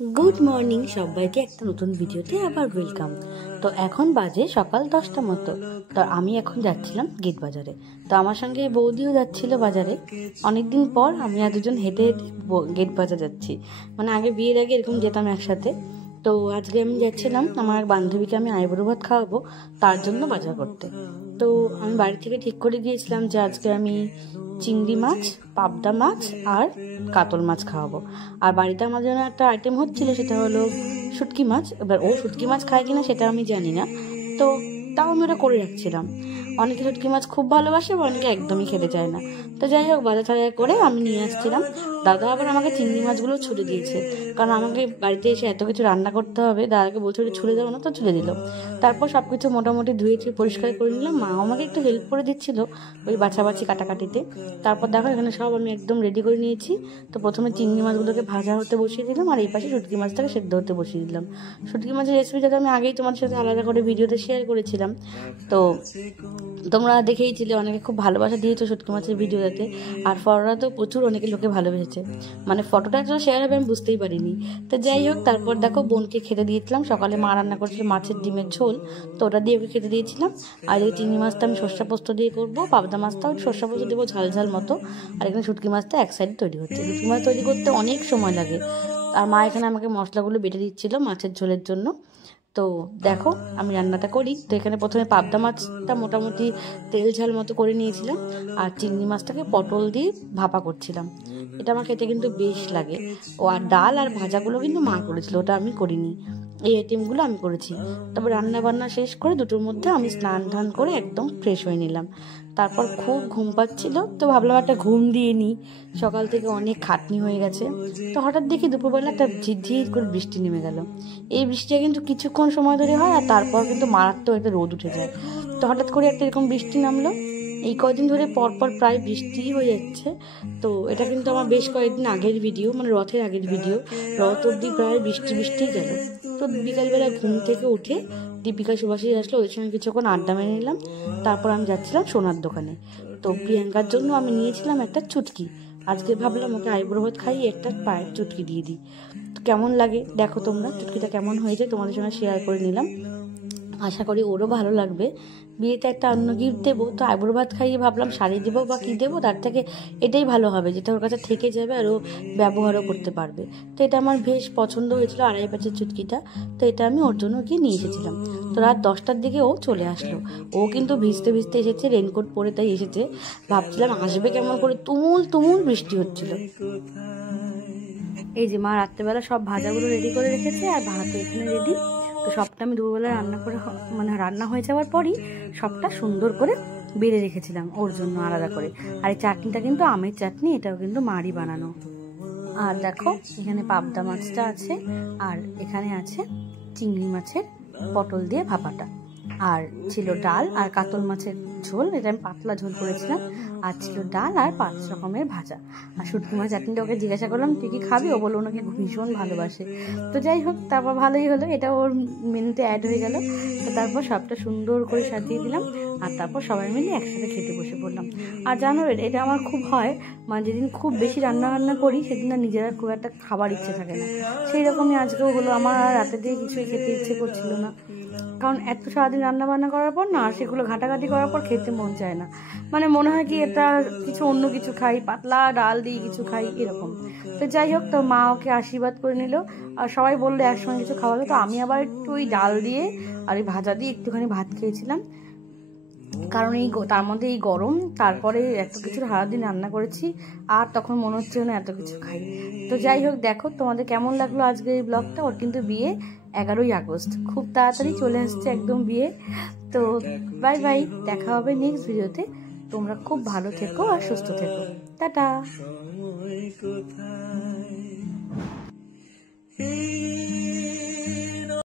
Good morning সবাইকে একটা নতুন ভিডিওতে আবার ওয়েলকাম। তো এখন বাজে সকাল 10টা মতো। তো আমি এখন যাচ্ছিলাম গেট বাজারে। তো আমার সঙ্গে বৌদিও যাচ্ছিল বাজারে। অনেকদিন পর আমি আর দুজন হেঁটে হেঁটে গেট বাজার যাচ্ছি। মানে আগে বিয়ের আগে এরকম যেতাম একসাথে। তো আজকে আমি যাচ্ছিলাম আমার এক বান্ধবীকে আমি আইবুড়ো ভাত খাওয়াবো, তার জন্য বাজার করতে। তো আমি বাড়ি থেকে ঠিক করে গিয়েছিলাম যে আজকে আমি চিংড়ি মাছ, পাবদা মাছ আর কাতল মাছ খাওয়াবো। আর বাড়িতে আমার জন্য একটা আইটেম হচ্ছিল, সেটা হলো শুটকি মাছ। এবার ও শুটকি মাছ খায় কিনা সেটা আমি জানি না, তো তাও আমি ওটা করে রাখছিলাম। অনেকে শুটকি মাছ খুব ভালোবাসে, অনেকে একদমই খেতে চায় না। তো যাই হোক, বাজার টাজার করে আমি নিয়ে আসছিলাম। দাদা আবার আমাকে চিংড়ি মাছগুলো ছুলে দিয়েছে, কারণ আমাকে বাড়িতে এসে এত কিছু রান্না করতে হবে। দাদাকে বলছে ছুলে দেবো না, তো ছুলে দিল। তারপর সব কিছু মোটামুটি ধুয়ে পরিষ্কার করে নিলাম। মা আমাকে একটু হেল্প করে দিচ্ছিল ওই বাছাবাছি কাটাকাটিতে। তারপর দেখো এখানে সব আমি একদম রেডি করে নিয়েছি। তো প্রথমে চিংড়ি মাছগুলোকে ভাজা হতে বসিয়ে দিলাম, আর এই পাশে শুটকি মাছটাকে সেদ্ধ হতে বসিয়ে দিলাম। শুটকি মাছের রেসিপিটা তো আমি আগেই তোমার সাথে আলাদা করে ভিডিওতে শেয়ার করেছিলাম। তো তোমরা দেখেইছিলে, অনেকে খুব ভালোবাসা দিয়েছো শুটকি মাছের ভিডিওতে। আর ফটোটা তো প্রচুর অনেকে লোকে ভালোবেসেছে, মানে ফটোটা তো শেয়ার হবে আমি বুঝতেই পারিনি। তো যাই হোক, তারপর দেখো বোনকে খেতে দিয়েছিলাম। সকালে মা রান্না করেছিল মাছের ডিমের ঝোল, তো ওটা দিয়ে ওকে খেতে দিয়েছিলাম। আর এই চিংড়ি মাছটা আমি সর্ষা পোস্ত দিয়ে করবো, পাবদা মাছটাও সর্ষা পোস্ত দেবো ঝাল ঝাল মতো। আর এখানে শুটকি মাছটা এক সাইড তৈরি হচ্ছে। শুটকি মাছ তৈরি করতে অনেক সময় লাগে। আর মা এখানে আমাকে মশলাগুলো বেটে দিচ্ছিল মাছের ঝোলের জন্য। তো দেখো আমি রান্নাটা করি। তো এখানে প্রথমে পাবদা মাছটা মোটামুটি তেল ঝাল মতো করে নিয়েছিলাম, আর চিংড়ি মাছটাকে পটল দিয়ে ভাপা করছিলাম। এটা আমার খেতে কিন্তু বেশ লাগে। ও আর ডাল আর ভাজাগুলো কিন্তু মা করেছিল, ওটা আমি করিনি। এই আইটেমগুলো আমি করেছি। তারপর রান্না বান্না শেষ করে দুটোর মধ্যে আমি স্নান টান করে একদম ফ্রেশ হয়ে নিলাম। তারপর খুব ঘুম পাচ্ছিল, তো ভাবলাম একটা ঘুম দিয়ে নিই, সকাল থেকে অনেক খাটনি হয়ে গেছে। তো হঠাৎ দেখি দুপুরবেলা একটা ঝিরঝির করে বৃষ্টি নেমে গেল। এই বৃষ্টিটা কিন্তু কিছুক্ষণ সময় ধরে হয়, আর তারপর কিন্তু মারাত্মক একটা রোদ উঠে যায়। তো হঠাৎ করে একটা এরকম বৃষ্টি নামলো। এই কয়েকদিন ধরে পরপর প্রায় বৃষ্টিই হয়ে যাচ্ছে। তো এটা কিন্তু আমার বেশ কয়েকদিন আগের ভিডিও, মানে রথের আগের ভিডিও। রথ অব্দি প্রায় বৃষ্টি বৃষ্টিই গেল। তো বিকালবেলা ঘুম থেকে উঠে দীপিকা সুভাষী আসলো, ওই সময় কিছুক্ষণ আড্ডা মেরে নিলাম। তারপর আমি যাচ্ছিলাম সোনার দোকানে। তো প্রিয়াঙ্কার জন্য আমি নিয়েছিলাম একটা চুটকি। আজকে ভাবলাম ওকে আইবুড়ো ভাত খাইয়ে একটা পায়ের চুটকি দিয়ে দিই। তো কেমন লাগে দেখো তোমরা, চুটকিটা কেমন হয়েছে তোমাদের সঙ্গে শেয়ার করে নিলাম। আশা করি ওরও ভালো লাগবে। বিয়েতে একটা অন্য গিফট দেবো, তো আইবুড়ো ভাত খাইয়ে ভাবলাম শাড়ি দেবো বা কী দেবো, তার থেকে এটাই ভালো হবে, যেটা ওর কাছে থেকে যাবে আর ও ব্যবহারও করতে পারবে। তো এটা আমার বেশ পছন্দ হয়েছিল, 2.5 চুটকিটা। তো এটা আমি ওর জন্য গিয়ে নিয়ে এসেছিলাম। তো রাত 10টার দিকে ও চলে আসলো। ও কিন্তু ভিজতে ভিজতে এসেছে, রেনকোট পরে তাই এসেছে। ভাবছিলাম আসবে কেমন করে, তুমুল তুমুল বৃষ্টি হচ্ছিল। এই যে মা রাত্রেবেলা সব ভাজাগুলো রেডি করে রেখেছে, আর ভাত এখানে রেডি। তো সবটা আমি দুপুরবেলা রান্না করে, মানে রান্না হয়ে যাওয়ার পরই সবটা সুন্দর করে বেড়ে রেখেছিলাম ওর জন্য আলাদা করে। আর এই চাটনিটা কিন্তু আমের চাটনি, এটাও কিন্তু মারই বানানো। আর দেখো এখানে পাবদা মাছটা আছে, আর এখানে আছে চিংড়ি মাছের পটল দিয়ে ভাপাটা। আর ছিল ডাল আর কাতল মাছের ঝোল, এটা আমি পাতলা ঝোল করেছিলাম। আর ছিল ডাল আর 5 রকমের ভাজা। আর শুটকি মাছ চাটনিটা ওকে জিজ্ঞাসা করলাম তুই কি খাবি, ও বললো ওনাকে ভীষণ ভালোবাসে। তো যাই হোক, তারপর ভালোই হলো, এটা ওর মেনুতে অ্যাড হয়ে গেল। তো তারপর সবটা সুন্দর করে সাজিয়ে দিলাম, আর তারপর সবাই মিলে একসাথে খেতে বসে পড়লাম। আর জানো এটা আমার খুব হয়, মানে যেদিন খুব বেশি রান্না করি সেদিন আর নিজেরা খুব একটা খাবার ইচ্ছে থাকে না। সেই রকমই আজকেও হলো, আমার আর রাতে দিয়ে কিছুই খেতে ইচ্ছে করছিল না। কারণ এত সারাদিন রান্না বান্না করার পর না, সেগুলো ঘাটাঘাটি করার পর খেতে মন চায় না। মানে মনে হয় কি এটা কিছু অন্য কিছু খাই, পাতলা ডাল দিয়ে কিছু খাই এরকম। তো যাই হোক, তো মা ওকে আশীর্বাদ করে নিল, আর সবাই বললো একসঙ্গে কিছু খাওয়ালো। তো আমি আবার একটু ওই ডাল দিয়ে আর এই ভাজা দিয়ে একটুখানি ভাত খেয়েছিলাম, কারণ এই তার মধ্যে এই গরম, তারপরে এত কিছু সারাদিন রান্না করেছি, আর তখন মনে হচ্ছে না এত কিছু খাই। তো যাই হোক, দেখো তোমাদের কেমন লাগলো আজকে এই ব্লগটা। ওর কিন্তু বিয়ে 11ই আগস্ট, খুব তাড়াতাড়ি চলে আসছে একদম বিয়ে। তো বাই বাই, দেখা হবে নেক্সট ভিডিওতে। তোমরা খুব ভালো থেকো আর সুস্থ থেকো, টাটা।